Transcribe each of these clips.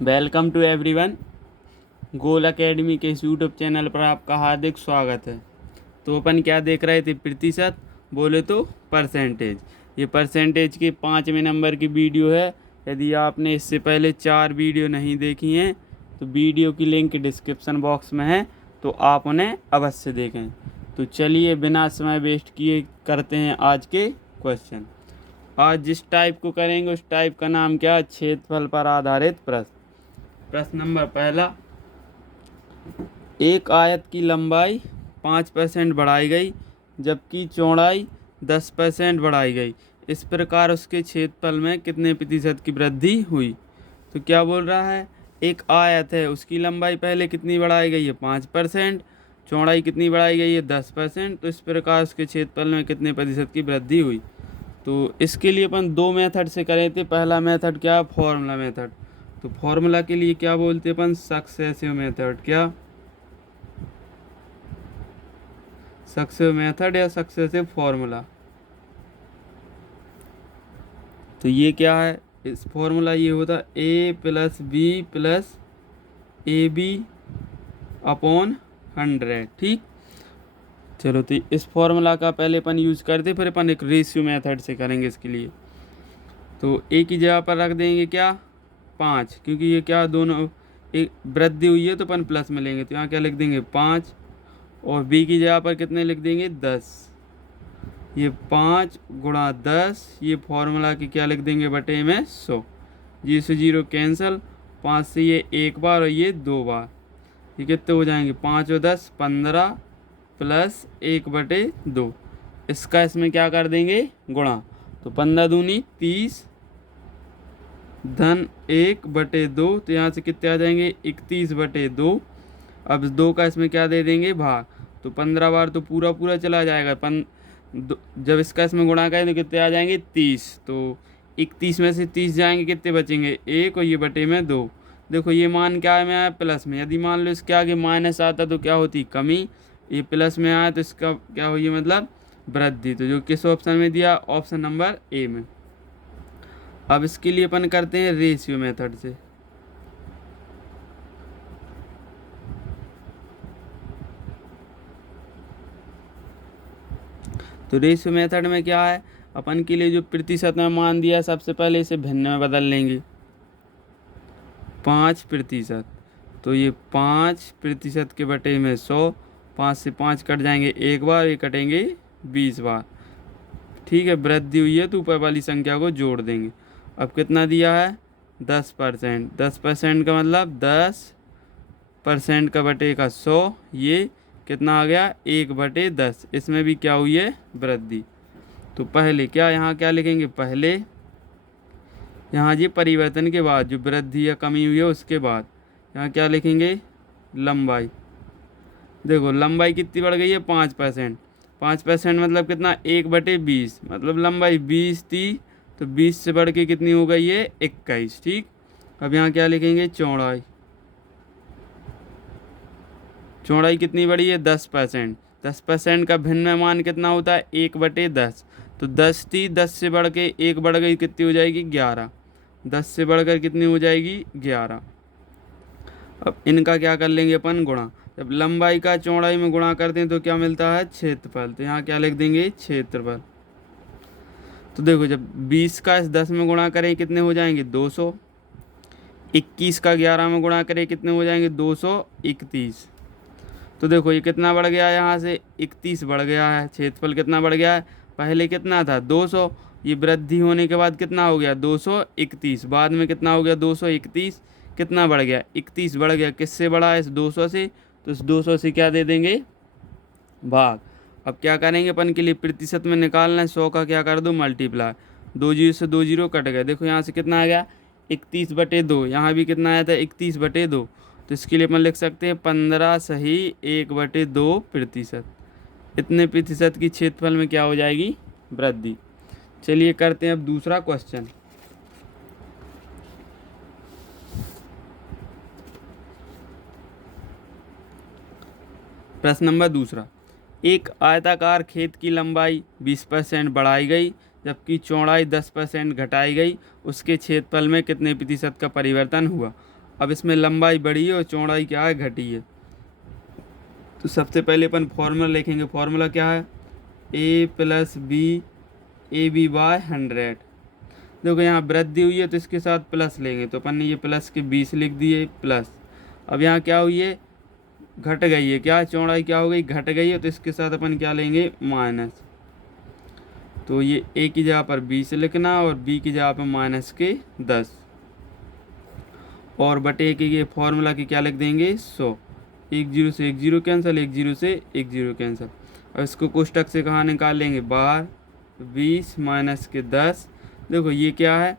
Welcome to everyone. Goal Academy के इस YouTube channel पर आपका हार्दिक स्वागत है। तो अपन क्या देख रहे थे? प्रतिशत बोले तो परसेंटेज। ये परसेंटेज के 5वें नंबर की वीडियो है। यदि आपने इससे पहले 4 वीडियो नहीं देखी हैं तो वीडियो की लिंक डिस्क्रिप्शन बॉक्स में है, तो आप उन्हें अवश्य देखें। तो चलिए बिना समय वेस्ट किए करते हैं आज के क्वेश्चन। आज जिस टाइप को करेंगे उस टाइप का नाम क्या है? क्षेत्रफल पर आधारित प्रश्न। प्रश्न नंबर पहला, एक आयत की लंबाई 5% बढ़ाई गई जबकि चौड़ाई 10% बढ़ाई गई। इस प्रकार उसके क्षेत्रफल में कितने प्रतिशत की वृद्धि हुई? तो क्या बोल रहा है, एक आयत है, उसकी लंबाई पहले कितनी बढ़ाई गई है? 5%। चौड़ाई कितनी बढ़ाई गई है? 10%। तो इस प्रकार उसके क्षेत्रफल में कितने प्रतिशत की वृद्धि हुई? तो इसके लिए अपन 2 मेथड से करे थे। पहला मेथड क्या? Formula method. तो फॉर्मूला के लिए क्या बोलते हैं अपन? Successive method. क्या? सक्सेसिव मेथड या सक्सेसिव फॉर्मूला। तो ये क्या है? इस फॉर्मूला ये होता a plus B plus A b upon 100। ठीक, चलो तो इस फॉर्मूला का पहले अपन यूज करते, फिर अपन एक रेशियो मेथड से करेंगे इसके लिए। तो ए की जगह पर रख देंगे क्या? 5, क्योंकि ये क्या दोनों एक वृद्धि हुई है तो अपन प्लस में लेंगे, तो यहाँ क्या लिख देंगे? 5। और बी की जगह पर कितने लिख देंगे? 10। ये 5 गुणा 10, ये फॉर्मूला की क्या लिख देंगे? बटे में 100। 0 से 0 कैंसिल, 5 से ये एक बार और ये 2 बार, ये कितने हो जाएंगे? 5 और 10 15 प्लस 1/2। इसका इसमें क्या कर देंगे? गुणा। तो 15 दूनी 30 धन 1/2, तो यहाँ से कितने आ जाएंगे? 31/2। अब 2 का इसमें क्या दे देंगे? भाग। तो 15 बार तो पूरा पूरा चला जाएगा। जब इसका इसमें गुणा करें तो कितने आ जाएंगे? 30। तो 31 में से 30 जाएंगे, कितने बचेंगे? 1, और ये बटे में 2। देखो ये मान क्या में आया? प्लस में। यदि मान लो इसके आगे माइनस आता तो क्या होती? कमी। ये प्लस में आया तो इसका क्या हुई? मतलब वृद्धि। तो जो किस ऑप्शन में दिया? ऑप्शन नंबर ए में। अब इसके लिए अपन करते हैं रेशियो मेथड से। तो रेशियो मेथड में क्या है? अपन के लिए जो प्रतिशत में मान दिया, सबसे पहले इसे भिन्न में बदल लेंगे। 5%। तो ये 5% के बटे में 100। 5 से 5 कट जाएंगे एक बार, ये कटेंगे 20 बार। ठीक है, वृद्धि हुई है तो ऊपर वाली संख्या को जोड़ देंगे। अब कितना दिया है? 10%। 10% का मतलब 10% का बटे का 100, ये कितना आ गया? 1/10। इसमें भी क्या हुई है? वृद्धि। तो पहले क्या, यहाँ क्या लिखेंगे? पहले यहाँ ये परिवर्तन के बाद जो वृद्धि या कमी हुई है उसके बाद यहाँ क्या लिखेंगे? लंबाई। देखो लंबाई कितनी बढ़ गई है? 5%। 5% मतलब कितना? 1/20। मतलब लंबाई 20 थी तो 20 से बढ़ के कितनी हो गई है? 21। ठीक, अब यहाँ क्या लिखेंगे? चौड़ाई। चौड़ाई कितनी बढ़ी है? 10%। 10% का भिन्न मान कितना होता है? 1/10। तो 10 थी, 10 से बढ़ के 1 बढ़ गई, कितनी हो जाएगी? 11। 10 से बढ़कर कितनी हो जाएगी? 11। अब इनका क्या कर लेंगे अपन? गुणा। जब लंबाई का चौड़ाई में गुणा करते हैं तो क्या मिलता है? क्षेत्रफल। तो यहाँ क्या लिख देंगे? क्षेत्रफल। तो देखो जब 20 का इस 10 में गुणा करें कितने हो जाएंगे? 200। 21 का 11 में गुणा करें कितने हो जाएंगे? 231। तो देखो ये कितना बढ़ गया? यहाँ से 31 बढ़ गया है। क्षेत्रफल कितना बढ़ गया है? पहले कितना था? 200। ये वृद्धि होने के बाद कितना हो गया? 231। बाद में कितना हो गया? 231। कितना बढ़ गया? 31 बढ़ गया। किससे बढ़ा है? इस 200 से। तो इस 200 से क्या दे देंगे? भाग। अब क्या करेंगे अपन के लिए? प्रतिशत में निकालना है। 100 का क्या कर दो? मल्टीप्लाई। 2 जीरो से 2 जीरो कट गए। देखो यहाँ से कितना आ गया? 31/2। यहाँ भी कितना आया था? 31/2। तो इसके लिए अपन लिख सकते हैं 15 सही 1/2%। इतने प्रतिशत की क्षेत्रफल में क्या हो जाएगी? वृद्धि। चलिए करते हैं अब दूसरा क्वेश्चन। प्रश्न नंबर दूसरा, एक आयताकार खेत की लंबाई 20% बढ़ाई गई जबकि चौड़ाई 10% घटाई गई। उसके क्षेत्रफल में कितने प्रतिशत का परिवर्तन हुआ? अब इसमें लंबाई बढ़ी है और चौड़ाई क्या है, घटी है। तो सबसे पहले अपन फॉर्मूला लिखेंगे। फॉर्मूला क्या है, a plus B A B by 100। देखो यहाँ वृद्धि हुई है तो इसके साथ प्लस लेंगे, तो अपन ने ये प्लस के 20 लिख दिए प्लस। अब यहाँ क्या हुई है, घट गई है, क्या चौड़ाई क्या हो गई, घट गई है, तो इसके साथ अपन क्या लेंगे, माइनस। तो ये ए की जगह पर 20 लिखना और बी की जगह पर माइनस के 10 और बटे के ये फॉर्मूला की क्या लिख देंगे, 100। 1 0 से 1 0 कैंसिल, 1 0 से 1 0 कैंसिल। अब इसको कोष्टक से कहाँ निकाल लेंगे, 12 20 माइनस के 10। देखो ये क्या है,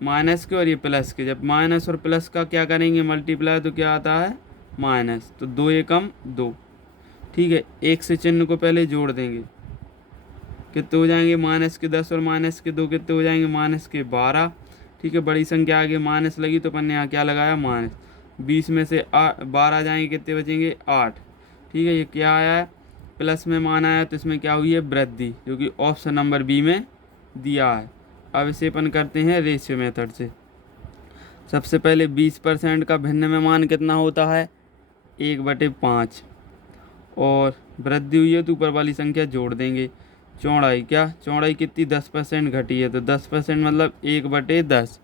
माइनस के और ये प्लस के, जब माइनस और प्लस का क्या करेंगे मल्टीप्लाई तो क्या आता है, माइनस। तो 2 एकम 2, ठीक है। एक से चिन्ह को पहले जोड़ देंगे, कितने हो जाएंगे, माइनस के 10 और माइनस के 2 कितने हो जाएंगे, माइनस के 12, ठीक है। बड़ी संख्या आगे माइनस लगी तो अपन ने यहाँ क्या लगाया, माइनस। 20 में से 12 जाएंगे, कितने बचेंगे, 8, ठीक है। ये क्या आया है, प्लस में मान आया, तो इसमें क्या हुई है, वृद्धि, जो कि ऑप्शन नंबर बी में दिया है। अब इसे अपन करते हैं रेशियो मेथड से। सबसे पहले 20% का भिन्न में मान कितना होता है, 1/5, और वृद्धि हुई है तो ऊपर वाली संख्या जोड़ देंगे। चौड़ाई क्या, चौड़ाई कितनी, 10% घटी है, तो 10% मतलब 1/10।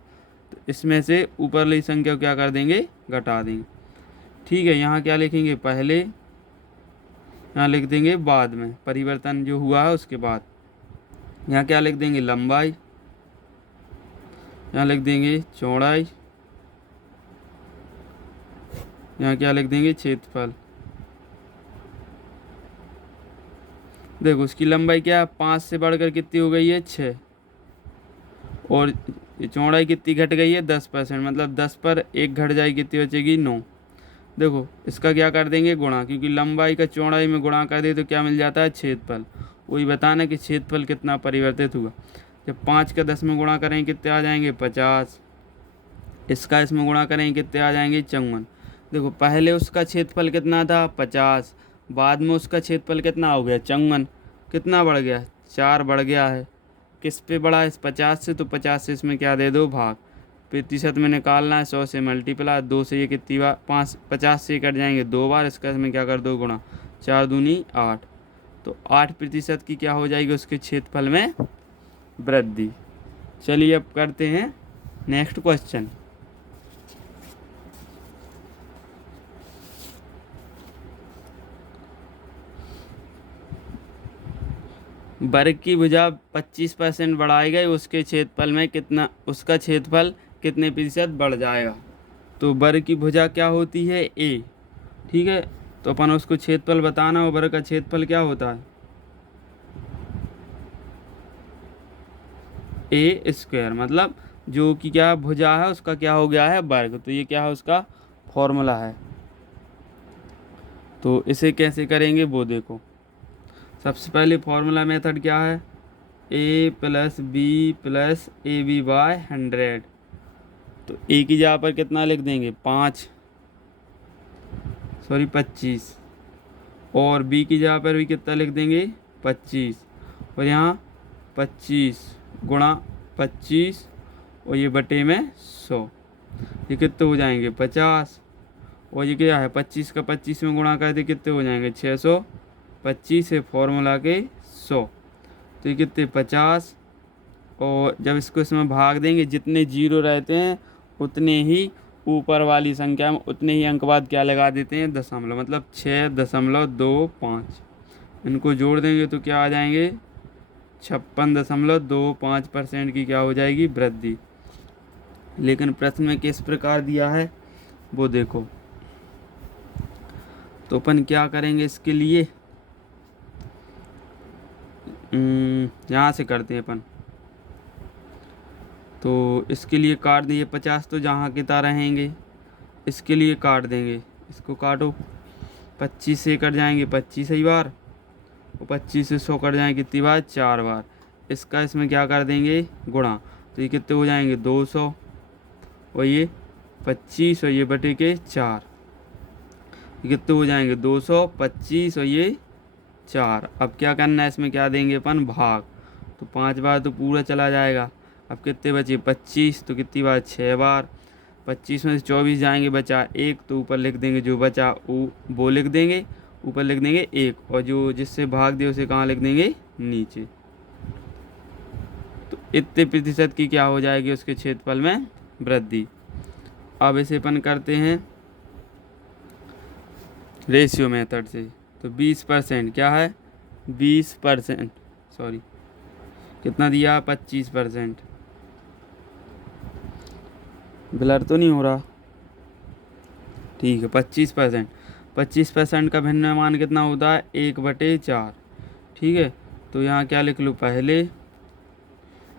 तो इसमें से ऊपर वाली संख्या को क्या कर देंगे, घटा देंगे, ठीक है। यहाँ क्या लिखेंगे, पहले, यहाँ लिख देंगे बाद में, परिवर्तन जो हुआ है उसके बाद। यहाँ क्या लिख देंगे, लंबाई, यहाँ लिख देंगे चौड़ाई, यहाँ क्या लिख देंगे, क्षेत्रफल। देखो उसकी लंबाई क्या है, 5 से बढ़कर कितनी हो गई है, 6, और ये चौड़ाई कितनी घट गई है, 10%, मतलब 10 पर 1 घट जाएगी, कितनी बचेगी, 9। देखो इसका क्या कर देंगे, गुणा, क्योंकि लंबाई का चौड़ाई में गुणा कर दे तो क्या मिल जाता है, क्षेत्रफल। वही बताना कि क्षेत्रफल कितना परिवर्तित हुआ। जब 5 का 10 में गुणा करेंगे कितने आ जाएंगे, 50। इसका इसमें गुणा करेंगे कितने आ जाएंगे, 54। देखो पहले उसका क्षेत्रफल कितना था, 50, बाद में उसका क्षेत्रफल कितना हो गया, 54। कितना बढ़ गया, 4 बढ़ गया है। किस पे बढ़ा है, इस 50 से, तो 50 से इसमें क्या दे दो, भाग। प्रतिशत में निकालना है, 100 से मल्टीप्लाई, 2 से ये कितनी बार, 50 से कट जाएंगे 2 बार, इसका इसमें क्या कर दो, गुणा। 4 दूनी 8, तो 8% की क्या हो जाएगी, उसके क्षेत्रफल में वृद्धि। चलिए अब करते हैं नेक्स्ट क्वेश्चन। वर्ग की भुजा 25% बढ़ाई गई, उसके क्षेत्रफल में कितना, उसका क्षेत्रफल कितने प्रतिशत बढ़ जाएगा। तो वर्ग की भुजा क्या होती है, ए, ठीक है। तो अपन उसको क्षेत्रफल बताना, और वर्ग का क्षेत्रफल क्या होता है, ए स्क्वायर, मतलब जो कि क्या भुजा है उसका क्या हो गया है, वर्ग। तो ये क्या है, उसका फॉर्मूला है। तो इसे कैसे करेंगे वो देखो। सबसे पहले फॉर्मूला मेथड क्या है, a plus B plus A B by 100। तो a की जगह पर कितना लिख देंगे, 25, और b की जगह पर भी कितना लिख देंगे, 25, और यहाँ 25 गुणा 25, और ये बटे में 100, ये कितने हो जाएंगे, 50, और ये क्या है, 25 का 25 में गुणा कर दे कितने हो जाएंगे, 625 है फॉर्मूला के 100। तो ये कितने, 50, और जब इसको इसमें भाग देंगे, जितने जीरो रहते हैं उतने ही ऊपर वाली संख्या में उतने ही अंक बाद क्या लगा देते हैं, दशमलव, मतलब 6.25। इनको जोड़ देंगे तो क्या आ जाएंगे, 56.25% की क्या हो जाएगी, वृद्धि। लेकिन प्रश्न में किस प्रकार दिया है वो देखो। तो अपन क्या करेंगे इसके लिए, यहाँ से करते हैं अपन। तो इसके लिए काट दिए 50, तो जहाँ की तरह रहेंगे, इसके लिए काट देंगे, इसको काटो, 25 से कट जाएंगे 25 ही बार, और 25 से 100 कट जाएंगे कितनी बार, 4 बार। इसका इसमें क्या कर देंगे, गुणा, तो ये कितने हो जाएंगे, 200, और ये 25, और ये बटे के 4, ये कितने हो जाएंगे, 225, और ये 4। अब क्या करना है, इसमें क्या देंगे अपन, भाग। तो 5 बार तो पूरा चला जाएगा। अब कितने बचे, 25, तो कितनी बार, 6 बार। 25 में से 24 जाएंगे, बचा एक, तो ऊपर लिख देंगे जो बचा वो लिख देंगे, ऊपर लिख देंगे एक, और जो जिससे भाग दिया उसे कहाँ लिख देंगे, नीचे। तो इतने प्रतिशत की क्या हो जाएगी उसके क्षेत्रफल में वृद्धि। अब इसे अपन करते हैं रेशियो मेथड से। तो 20% क्या है, 20%, सॉरी कितना दिया, 25%। ब्लर तो नहीं हो रहा, ठीक है। 25%, 25% का भिन्न मान कितना होता है, 1/4। ठीक है, तो यहाँ क्या लिख लो पहले,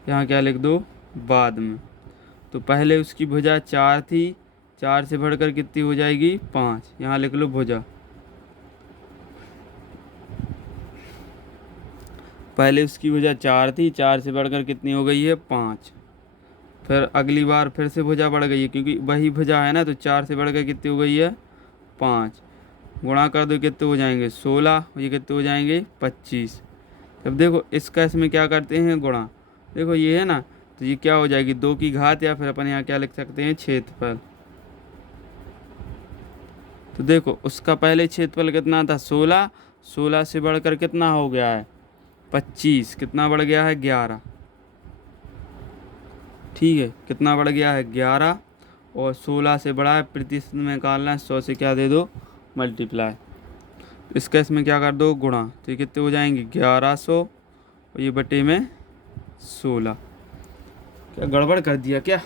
यहाँ क्या लिख दो बाद में। तो पहले उसकी भुजा 4 थी, 4 से बढ़कर कितनी हो जाएगी, 5। यहाँ लिख लो भुजा, पहले उसकी भुजा 4 थी, 4 से बढ़कर कितनी हो गई है, 5। फिर अगली बार फिर से भुजा बढ़ गई है, क्योंकि वही भुजा है ना, तो 4 से बढ़कर कितनी हो गई है, 5। गुणा कर दो, कितने हो जाएंगे, 16। ये कितने हो जाएंगे, 25। अब देखो इसका इसमें क्या करते हैं, गुणा। देखो ये है ना, तो ये क्या हो जाएगी, 2 की घात, या फिर अपन यहाँ क्या लिख सकते हैं, क्षेत्रफल। तो देखो उसका पहले क्षेत्रफल कितना था, 16। 16 से बढ़कर कितना हो गया है, 25। कितना बढ़ गया है, 11। ठीक है, कितना बढ़ गया है, 11। और 16 से बड़ा है, प्रतिशत में निकालना है, 100 से क्या दे दो, मल्टीप्लाई। इसका इसमें क्या कर दो, गुणा। तो ये कितने हो जाएंगे, 1100, और ये बटे में 16। क्या गड़बड़ कर दिया क्या,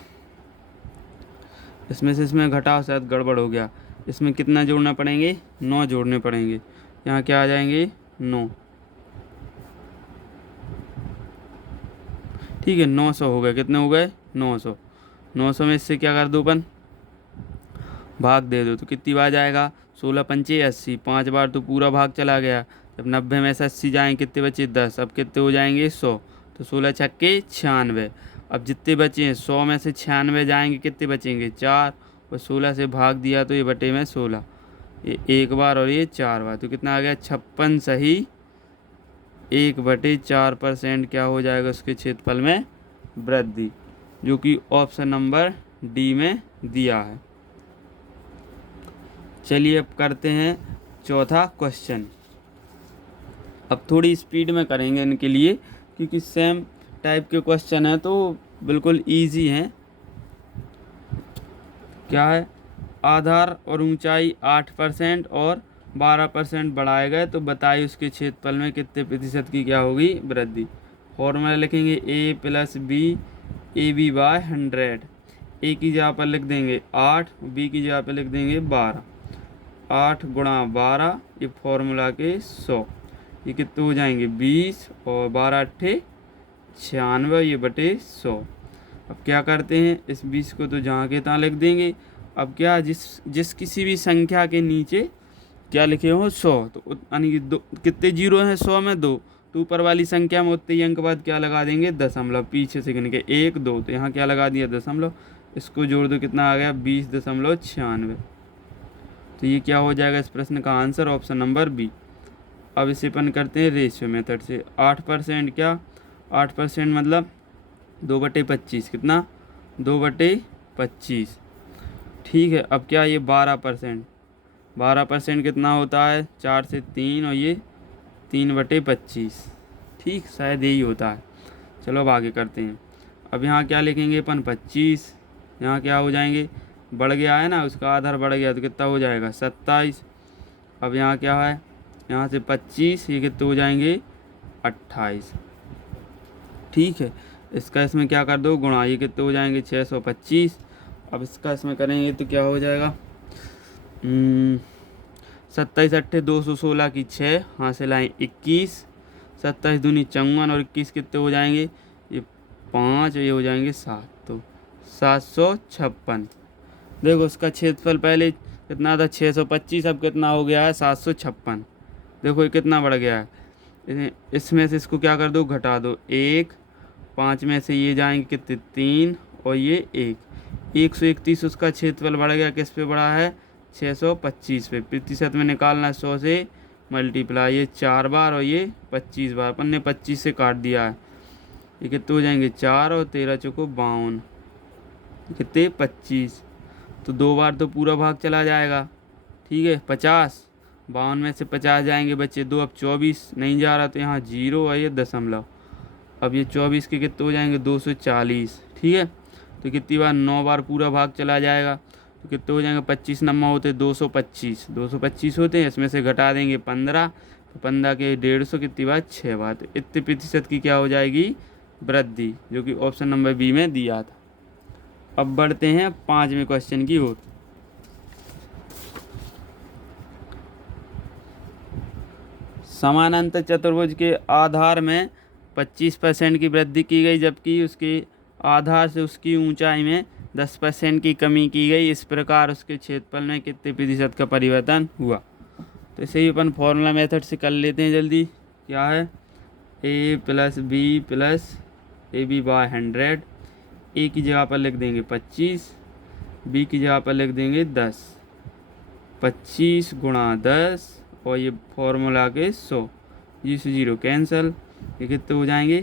इसमें से इसमें घटाओ, शायद गड़बड़ हो गया। इसमें कितना जोड़ना पड़ेंगे, 9 जोड़ने पड़ेंगे। यहाँ क्या आ जाएंगे, 9। ठीक है, 900 हो गए, कितने हो गए, 900। 900 में इससे क्या कर दो अपन, भाग दे दो, तो कितनी बार जाएगा, 16 पंचे 80, 5 बार तो पूरा भाग चला गया। जब 90 में से 80 जाएंगे, कितने बचे, 10। अब कितने हो जाएंगे, 100। तो 16 छक्के 96। अब जितने बचे हैं, 100 में से 96 जाएंगे, कितने बचेंगे, 4। और 16 से भाग दिया तो ये बटे में 16, ये एक बार और ये 4 बार, तो कितना आ गया, 56 सही 1/4% क्या हो जाएगा उसके क्षेत्रफल में वृद्धि, जो कि ऑप्शन नंबर डी में दिया है। चलिए अब करते हैं चौथा क्वेश्चन। अब थोड़ी स्पीड में करेंगे इनके लिए, क्योंकि सेम टाइप के क्वेश्चन है तो बिल्कुल इजी हैं। क्या है, आधार और ऊंचाई 8% और 12% बढ़ाए गए, तो बताइए उसके क्षेत्रफल में कितने प्रतिशत की क्या होगी वृद्धि। फॉर्मूला लिखेंगे a+b/100। ए की जगह पर लिख देंगे 8, बी की जगह पर लिख देंगे 12। 8 गुणा 12, ये फॉर्मूला के 100। ये कितने हो जाएंगे, 20, और 12 अट्ठे 96, ये बटे 100। अब क्या करते हैं, इस 20 को तो जहाँ के तहाँ लिख देंगे। अब क्या, जिस किसी भी संख्या के नीचे क्या लिखे हो, 100, तो यानी कि कितने जीरो हैं 100 में, 2। तो ऊपर वाली संख्या में उतने ही अंक बाद क्या लगा देंगे, दशमलव। पीछे से गिन के 1 2, तो यहाँ क्या लगा दिया, दशमलव। इसको जोड़ दो, कितना आ गया, 20.96। तो ये क्या हो जाएगा इस प्रश्न का आंसर, ऑप्शन नंबर बी। अब इसे अपन करते हैं रेशियो मेथड से। 8% क्या, 8% मतलब 2/25, कितना, 2/25। ठीक है, अब क्या, ये 12%, 12% कितना होता है, 4 से 3, और ये 3/25। ठीक, शायद यही होता है। चलो अब आगे करते हैं। अब यहाँ क्या लिखेंगे अपन, 25। यहाँ क्या हो जाएंगे, बढ़ गया है ना, उसका आधार बढ़ गया, तो कितना हो जाएगा, 27। अब यहाँ क्या है, यहाँ से 25, ये कितने हो जाएंगे, 28। ठीक है, इसका इसमें क्या कर दो, गुणा। ये कितने हो जाएंगे, 625। अब इसका इसमें करेंगे तो क्या हो जाएगा, 27 अट्ठे 216 की 6, हाँ से लाएँ 21। 27 दूनी 54, और 21 कितने हो जाएंगे, ये 5, ये हो जाएंगे 7, तो 756। देखो उसका क्षेत्रफल पहले कितना था, 625, अब कितना हो गया है, 756। देखो ये कितना बढ़ गया है। इसमें से इसको क्या कर दो, घटा दो, 1। 5 में से ये जाएंगे कितने, 3, और ये 1, 131 उसका क्षेत्रफल बढ़ गया, किस पे बढ़ा है, 625 पे। प्रतिशत में निकालना है, 100 से मल्टीप्लाई, ये 4 बार और ये 25 बार। अपन ने 25 से काट दिया है, ये कितने हो जाएंगे, 4 और 13 चौको 52, कितने, 25। तो 2 बार तो पूरा भाग चला जाएगा, ठीक है। 50, 52 में से 50 जाएंगे बच्चे 2, अब 24 नहीं जा रहा तो यहाँ 0 है ये दशमलव। अब ये 24 के कितने हो जाएंगे 240, ठीक है। तो कितनी बार 9 बार पूरा भाग चला जाएगा, तो कितने हो जाएंगे 25 नंबर होते 225, 225 होते हैं, इसमें से घटा देंगे 15, तो 15 के 150 कितनी बार 6 बार, तो इतने प्रतिशत की क्या हो जाएगी वृद्धि, जो कि ऑप्शन नंबर बी में दिया था। अब बढ़ते हैं 5वें क्वेश्चन की ओर। समानांतर चतुर्भुज के आधार में 25% की वृद्धि की गई, जबकि उसके आधार से उसकी ऊंचाई में 10% की कमी की गई। इस प्रकार उसके क्षेत्रफल में कितने प्रतिशत का परिवर्तन हुआ। तो इसे ही अपन फॉर्मूला मेथड से कर लेते हैं जल्दी। क्या है a plus B plus A B by 100, A की जगह पर लिख देंगे 25, बी की जगह पर लिख देंगे 10, 25 गुणा 10 और ये फॉर्मूला के 100, 0 कैंसिल, ये कितने हो जाएंगे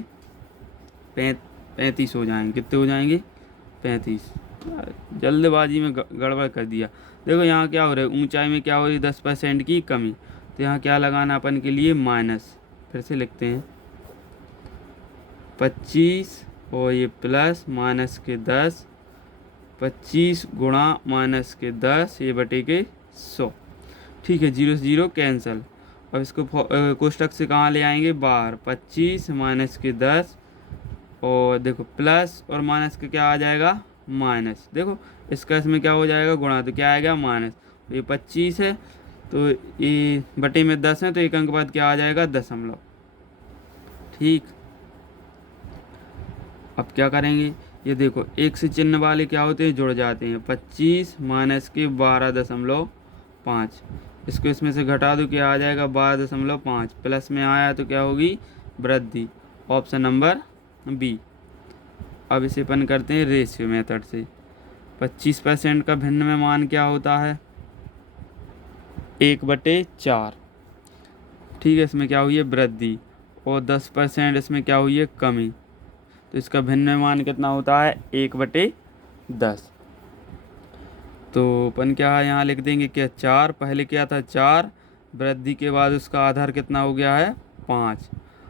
35 हो जाएंगे। कितने हो जाएंगे 35। जल्दबाजी में गड़बड़ कर दिया। देखो यहाँ क्या हो रहा है, ऊंचाई में क्या हो रही है 10% की कमी, तो यहाँ क्या लगाना अपन के लिए माइनस। फिर से लिखते हैं 25 और ये प्लस माइनस के 10, 25 गुणा माइनस के 10 ये बटे के 100, ठीक है। 0 से 0 कैंसिल। अब इसको कोष्टक से कहाँ ले आएंगे बाहर, 25 माइनस के 10 और देखो प्लस और माइनस का क्या आ जाएगा माइनस, देखो इसका इसमें क्या हो जाएगा गुणा, तो क्या आएगा माइनस। तो ये 25 है तो ये बटे में 10 है, तो एक अंक बाद क्या आ जाएगा दशमलव, ठीक। अब क्या करेंगे, ये देखो एक से चिन्ह वाले क्या होते हैं जुड़ जाते हैं, 25 माइनस के 12.5, इसको इसमें से घटा दो क्या आ जाएगा 12.5, प्लस में आया तो क्या होगी वृद्धि, ऑप्शन नंबर बी। अब इसे अपन करते हैं रेशियो मेथड से। 25% का भिन्न में मान क्या होता है 1/4, ठीक है। इसमें क्या हुई है वृद्धि, और 10% इसमें क्या हुई है कमी, तो इसका भिन्न में मान कितना होता है 1/10। तो अपन क्या है यहाँ लिख देंगे क्या 4, पहले क्या था 4, वृद्धि के बाद उसका आधार कितना हो गया है 5।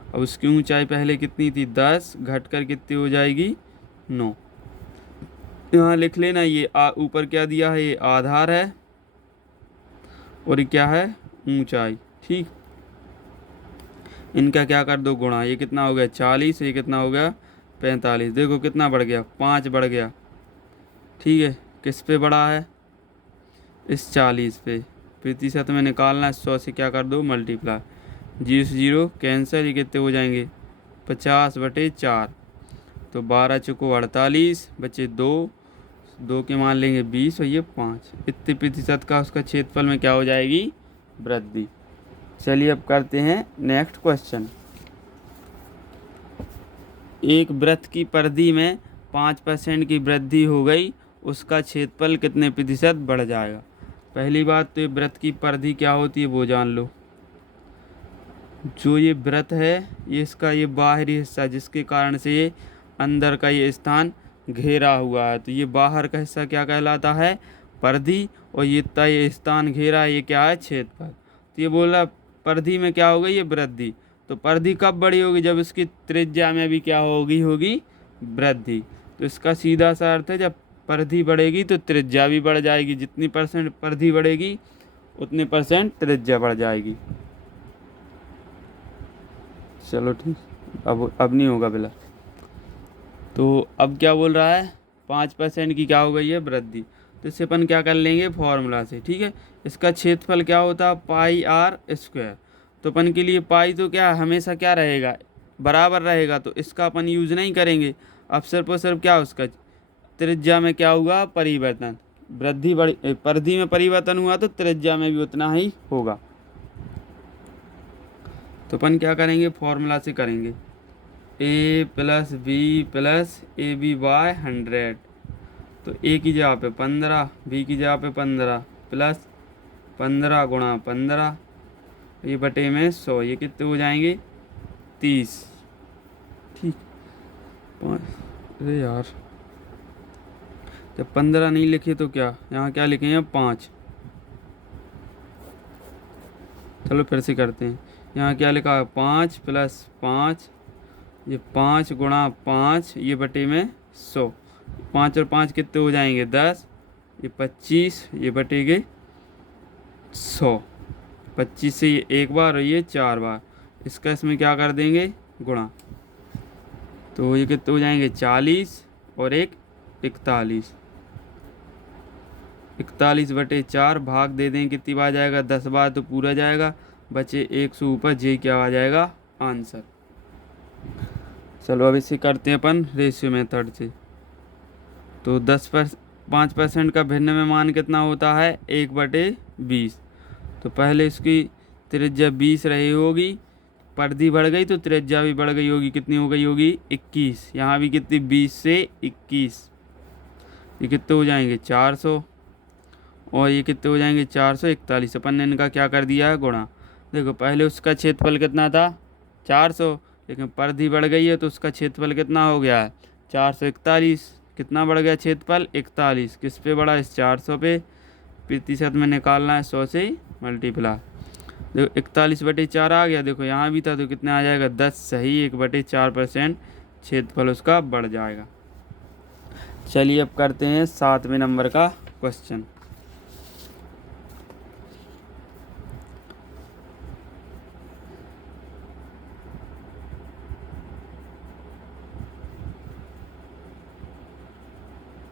अब उसकी ऊंचाई पहले कितनी थी 10, घटकर कितनी हो जाएगी 9। यहाँ लिख लेना ये ऊपर क्या दिया है ये आधार है और ये क्या है ऊंचाई, ठीक। इनका क्या कर दो गुणा, ये कितना हो गया 40, ये कितना हो गया 45, देखो कितना बढ़ गया 5 बढ़ गया, ठीक है। किस पे बढ़ा है इस 40 पे, प्रतिशत में निकालना है 100 से क्या कर दो मल्टीप्लाई, 0 से 0 कैंसिल, ये कितने हो जाएंगे 50/4, तो 12 चुको 48 बचे 2 के मान लेंगे 20 और ये 5, इतने प्रतिशत का उसका क्षेत्रफल में क्या हो जाएगी वृद्धि। चलिए अब करते हैं नेक्स्ट क्वेश्चन। एक वृत्त की परिधि में 5% की वृद्धि हो गई, उसका क्षेत्रफल कितने प्रतिशत बढ़ जाएगा। पहली बात तो ये वृत्त की परिधि क्या होती है वो जान लो। जो ये वृत्त है ये इसका ये बाहरी हिस्सा जिसके कारण से ये अंदर का ये स्थान घेरा हुआ है, तो ये बाहर का हिस्सा क्या कहलाता है परिधि, और ये इतना ये स्थान घेरा है ये क्या है क्षेत्रफल। तो ये बोला परिधि में क्या हो गई ये वृद्धि, तो परिधि कब बड़ी होगी जब इसकी त्रिज्या में भी क्या होगी वृद्धि। तो इसका सीधा सा अर्थ है जब परिधि बढ़ेगी तो त्रिज्या भी बढ़ जाएगी, जितनी % परिधि बढ़ेगी उतने % त्रिज्या बढ़ जाएगी। चलो ठीक, अब नहीं होगा बिला। तो अब क्या बोल रहा है 5% की क्या हो गई है वृद्धि, तो इससे अपन क्या कर लेंगे फॉर्मूला से, ठीक है। इसका क्षेत्रफल क्या होता है πr², तो अपन के लिए पाई तो क्या हमेशा क्या रहेगा बराबर रहेगा, तो इसका अपन यूज़ नहीं करेंगे। अब सिर्फ और सिर्फ क्या उसका त्रिज्या में क्या हुआ परिवर्तन, वृद्धि बढ़ी परिधि में परिवर्तन हुआ तो त्रिज्या में भी उतना ही होगा। तो अपन क्या करेंगे फॉर्मूला से करेंगे a plus B plus A B by 100, तो a की जगह पे 15, b की जगह पे 15 प्लस 15 गुणा 15 ये बटे में 100, ये कितने हो जाएंगे 30, ठीक। अरे यार जब 15 नहीं लिखे तो क्या यहाँ क्या लिखेंगे 5। चलो फिर से करते हैं। यहाँ क्या लिखा है 5 प्लस 5, ये 5 गुणा 5 ये बटे में 100। 5 और 5 कितने हो जाएंगे 10, ये 25 ये बटेगे 100। 25 से ये एक बार और ये 4 बार, इसका इसमें क्या कर देंगे गुणा, तो ये कितने हो जाएंगे 40 और एक 41। 41 बटे 4 भाग दे दें कितनी बार जाएगा 10 बार तो पूरा जाएगा, बचे 100 ऊपर, जे क्या आ जाएगा आंसर। चलो अब इसे करते हैं अपन रेशियो मेथड से। तो 5% का भिन्न में मान कितना होता है 1/20। तो पहले इसकी त्रिज्या 20 रही होगी, परिधि बढ़ गई तो त्रिज्या भी बढ़ गई होगी, कितनी हो गई होगी 21। यहाँ भी कितनी 20 से 21, ये कितने हो जाएंगे 400 और ये कितने हो जाएंगे 441। अपन ने इनका क्या कर दिया है गुणा। देखो पहले उसका क्षेत्रफल कितना था 400, लेकिन परिधि बढ़ गई है तो उसका क्षेत्रफल कितना हो गया है 441। कितना बढ़ गया क्षेत्रफल 41, किस पे बढ़ा इस 400 पे, प्रतिशत में निकालना है 100 से मल्टीप्लाई। देखो 41/4 आ गया, देखो यहाँ भी था तो कितना आ जाएगा 10, सही 1/4% क्षेत्रफल उसका बढ़ जाएगा। चलिए अब करते हैं 7वें नंबर का क्वेश्चन।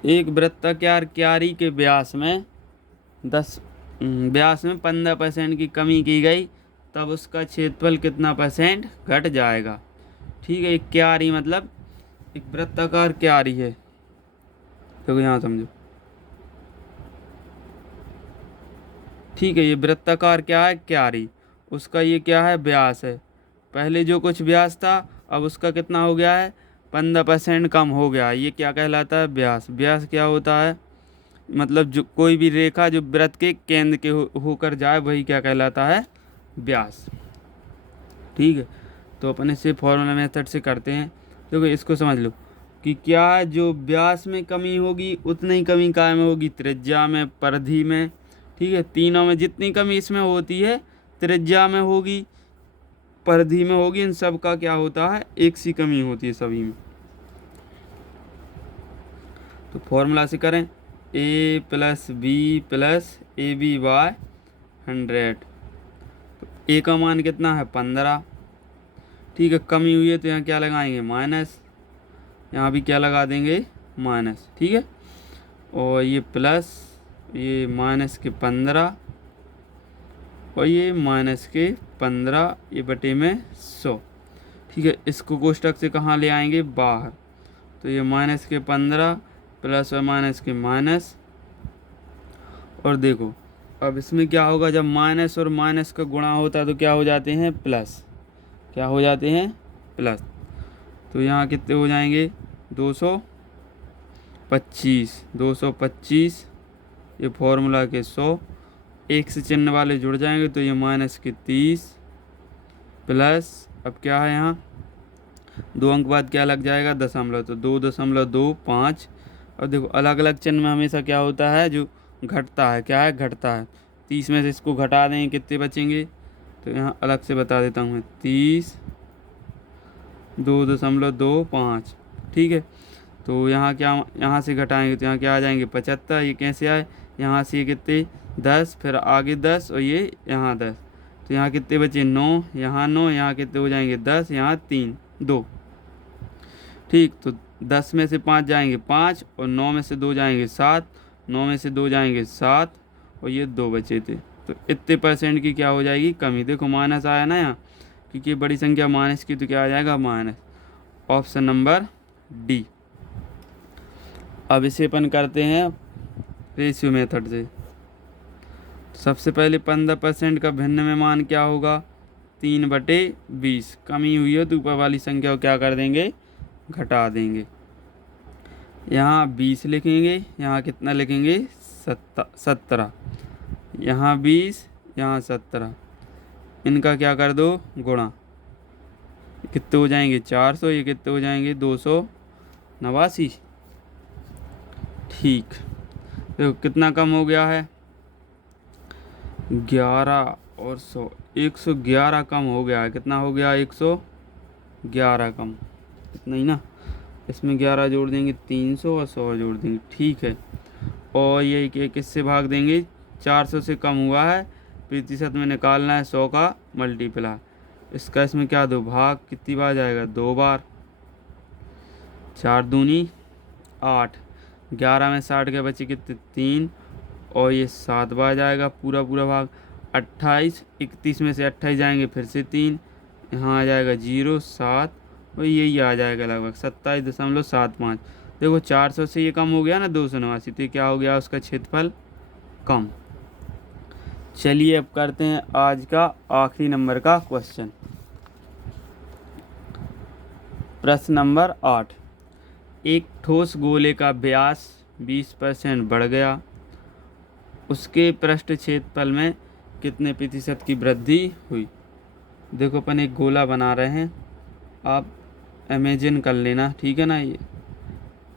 एक वृत्ताकार क्यारी के व्यास में 15% की कमी की गई, तब उसका क्षेत्रफल कितना % घट जाएगा। ठीक है, एक क्यारी मतलब एक वृत्ताकार क्यारी है, देखो यहाँ समझो। ठीक है, ये वृत्ताकार क्या है क्यारी, उसका ये क्या है व्यास है। पहले जो कुछ व्यास था अब उसका कितना हो गया है 15% कम हो गया, ये क्या कहलाता है व्यास। व्यास क्या होता है मतलब जो कोई भी रेखा जो वृत्त के केंद्र के होकर जाए वही क्या कहलाता है व्यास। ठीक है, तो अपन इसे फॉर्मूला मेथड से करते हैं। देखो इसको समझ लो कि क्या है जो व्यास में कमी होगी उतनी ही कमी काय में होगी त्रिज्या में, परिधि में। ठीक है, तीनों में जितनी कमी इसमें होती है त्रिज्या में होगी, परिधि में होगी, इन सब का क्या होता है एक सी कमी होती है सभी में। तो फॉर्मूला से करें a + b + AB/100। तो a का मान कितना है 15। ठीक है, कमी हुई है तो यहाँ क्या लगाएंगे माइनस, यहाँ भी क्या लगा देंगे माइनस। ठीक है, और ये प्लस, ये माइनस के 15 और ये माइनस के 15, ये बटे में 100। ठीक है, इसको कोष्टक से कहाँ ले आएंगे बाहर, तो ये माइनस के 15 प्लस और माइनस के माइनस। और देखो अब इसमें क्या होगा जब माइनस और माइनस का गुणा होता है तो क्या हो जाते हैं प्लस, क्या हो जाते हैं प्लस। तो यहाँ कितने हो जाएंगे 225, ये फॉर्मूला के 100, एक से चिन्ह वाले जुड़ जाएंगे तो ये माइनस के 30 प्लस, अब क्या है यहाँ 2 अंक बाद क्या लग जाएगा दशमलव, तो 2.25। और देखो अलग अलग चिन्ह में हमेशा क्या होता है जो घटता है, क्या है घटता है। 30 में से इसको घटा दें कितने बचेंगे, तो यहाँ अलग से बता देता हूँ मैं 30 2.25। ठीक है, तो यहाँ क्या, यहाँ से घटाएंगे तो यहाँ क्या आ जाएंगे 75, ये कैसे आए यहाँ से कितने 10, फिर आगे 10 और ये यहाँ 10, तो यहाँ कितने बचे 9, यहाँ 9, यहाँ कितने हो जाएंगे 10, यहाँ 3 2। ठीक, तो 10 में से 5 जाएंगे 5 और 9 में से 2 जाएंगे 7, 9 में से 2 जाएंगे 7 और ये 2 बचे थे। तो इतने % की क्या हो जाएगी कमी। देखो माइनस आया ना यहाँ, क्योंकि बड़ी संख्या माइनस की तो क्या आ जाएगा माइनस। Option number D. अब इसे अपन करते हैं रेशियो मेथड से। सबसे पहले 15% का भिन्न में मान क्या होगा 3/20। कमी हुई है तो ऊपर वाली संख्या को क्या कर देंगे घटा देंगे। यहाँ 20 लिखेंगे, यहाँ कितना लिखेंगे 17, यहाँ 20, यहाँ 17, इनका क्या कर दो गुणा, कितने हो जाएंगे 400, ये कितने हो जाएंगे 289। ठीक। देखो कितना कम हो गया है, 11 और 100, 111 कम हो गया है। कितना हो गया, 111 कम, इतना ही ना। इसमें 11 जोड़ देंगे 300 और 100 जोड़ देंगे, ठीक है। और ये कि किससे भाग देंगे, 400 से कम हुआ है, प्रतिशत में निकालना है 100 का मल्टीप्लाई। इसका इसमें क्या दो भाग, कितनी बार जाएगा, 2 बार। 4 दूनी 8, 11 में 60 के बचे कितने, 3, और ये 7 बार जाएगा पूरा पूरा भाग। 28, 31 में से 28 जाएंगे, फिर से 3, यहाँ आ जाएगा 0, 7, और यही आ जाएगा लगभग 27.75। देखो 400 से ये कम हो गया ना 289, तो क्या हो गया उसका क्षेत्रफल कम। चलिए अब करते हैं आज का आखिरी नंबर का क्वेश्चन। प्रश्न नंबर 8। एक ठोस गोले का व्यास 20% बढ़ गया, उसके पृष्ठ क्षेत्रफल में कितने प्रतिशत की वृद्धि हुई। देखो अपन एक गोला बना रहे हैं, आप इमेजिन कर लेना, ठीक है ना। ये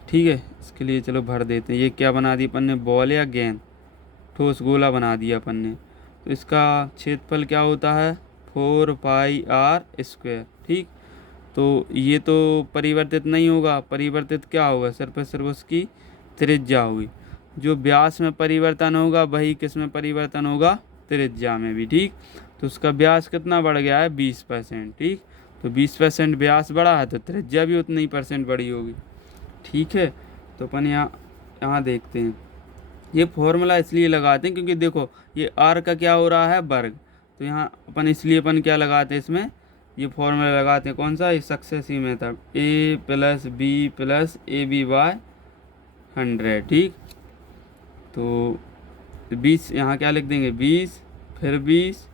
ठीक है, इसके लिए चलो भर देते हैं। ये क्या बना दिया अपन ने, बॉल या गेंद, ठोस गोला बना दिया अपन ने। तो इसका क्षेत्रफल क्या होता है, 4πr², ठीक। तो ये तो परिवर्तित नहीं होगा, परिवर्तित क्या होगा, सिर्फ सिर्फ उसकी त्रिज्या होगी। जो व्यास में परिवर्तन होगा वही किस में परिवर्तन होगा, त्रिज्या में भी, ठीक। तो उसका व्यास कितना बढ़ गया है, 20%, ठीक। तो 20% व्यास बढ़ा है तो त्रिज्या भी उतनी ही % बढ़ी होगी, ठीक है। तो अपन यहाँ देखते हैं, ये फॉर्मूला इसलिए लगाते हैं क्योंकि देखो ये आर का क्या हो रहा है, वर्ग। तो यहाँ अपन इसलिए अपन क्या लगाते हैं, इसमें ये फॉर्मूला लगाते हैं, कौन सा, ये successive method, a + b + ab/100, ठीक। तो 20 यहाँ क्या लिख देंगे, 20, फिर 20,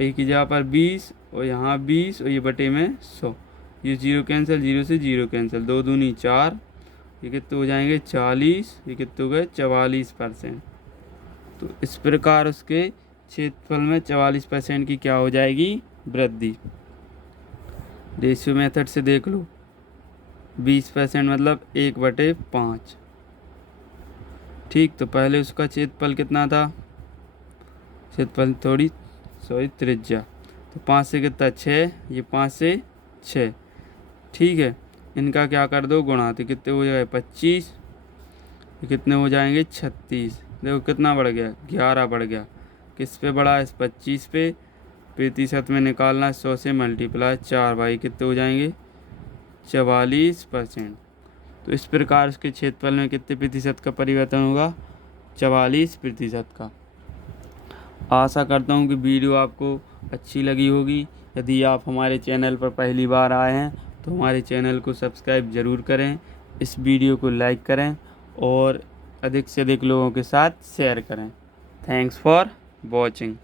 एक की जगह पर 20, और यहाँ 20, और ये बटे में 100, ये 0 कैंसिल, 0 से 0 कैंसिल, 2 दूनी 4, ये कितने हो जाएंगे 40, ये कितने हो गए 44%। तो इस प्रकार उसके क्षेत्रफल में 44% की क्या हो जाएगी, वृद्धि। रेशियो मेथड से देख लो, 20% मतलब 1/5, ठीक। तो पहले उसका क्षेत्रफल कितना था, क्षेत्रफल त्रिज्या, तो 5 से कितना 6, ये 5 से 6, ठीक है। इनका क्या कर दो गुणा, तो कितने हो जाएगा 25, ये कितने हो जाएंगे 36। देखो कितना बढ़ गया, 11 बढ़ गया। किस पे बढ़ा है, इस 25 पे। प्रतिशत में निकालना है 100 से मल्टीप्लाई 4 भाई, कितने हो जाएंगे 44%। तो इस प्रकार उसके क्षेत्रफल में कितने प्रतिशत का परिवर्तन होगा, 44% का। आशा करता हूँ कि वीडियो आपको अच्छी लगी होगी। यदि आप हमारे चैनल पर पहली बार आए हैं तो हमारे चैनल को सब्सक्राइब ज़रूर करें, इस वीडियो को लाइक करें और अधिक से अधिक लोगों के साथ शेयर करें। Thanks for watching.